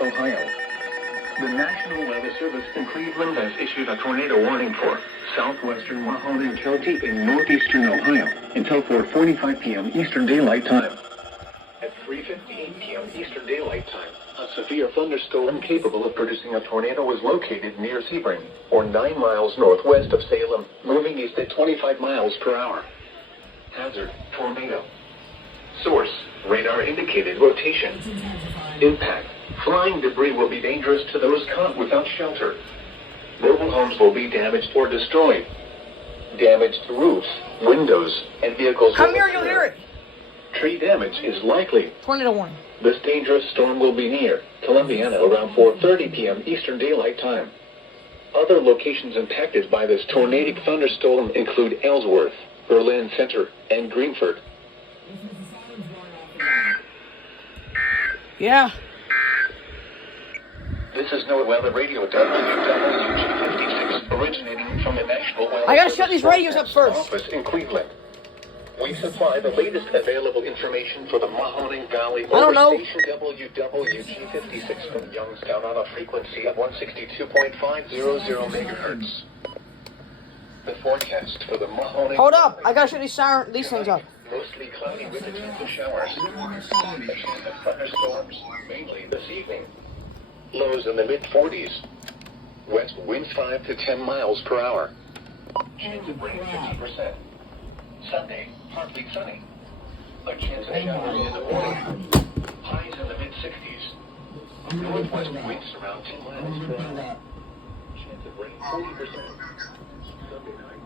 Ohio. The National Weather Service in Cleveland has issued a tornado warning for southwestern Mahoning County in northeastern Ohio until 4:45 p.m. Eastern Daylight Time. At 3:58 p.m. Eastern Daylight Time, a severe thunderstorm capable of producing a tornado was located near Sebring, or 9 miles northwest of Salem, moving east at 25 miles per hour. Hazard, tornado. Source, radar indicated rotation. Impact, flying debris will be dangerous to those caught without shelter. Mobile homes will be damaged or destroyed. Damaged roofs, windows, and vehicles. Come here, you'll hear it. Tree damage is likely. Tornado warning. This dangerous storm will be near Columbiana around 4:30 p.m. Eastern Daylight Time. Other locations impacted by this tornadic thunderstorm include Ellsworth, Berlin Center, and Greenford. Yeah. This is NOAA Weather Radio WWG56, originating from the National Weather I gotta shut these radios up first. Office in Cleveland. We supply the latest available information for the Mahoning Valley over station WWG56 from Youngstown on a frequency of 162.500 megahertz. The forecast for the Mahoning. Hold up! I gotta shut these things up. Mostly cloudy with a chance of showers. A chance of thunderstorms, mainly this evening. Lows in the mid-40s. West winds 5 to 10 miles per hour. Chance of rain 50%. Sunday, partly sunny. A chance of showers in the morning. Highs in the mid-60s. Northwest winds around 10 miles per hour. Chance of rain 40%. Sunday night.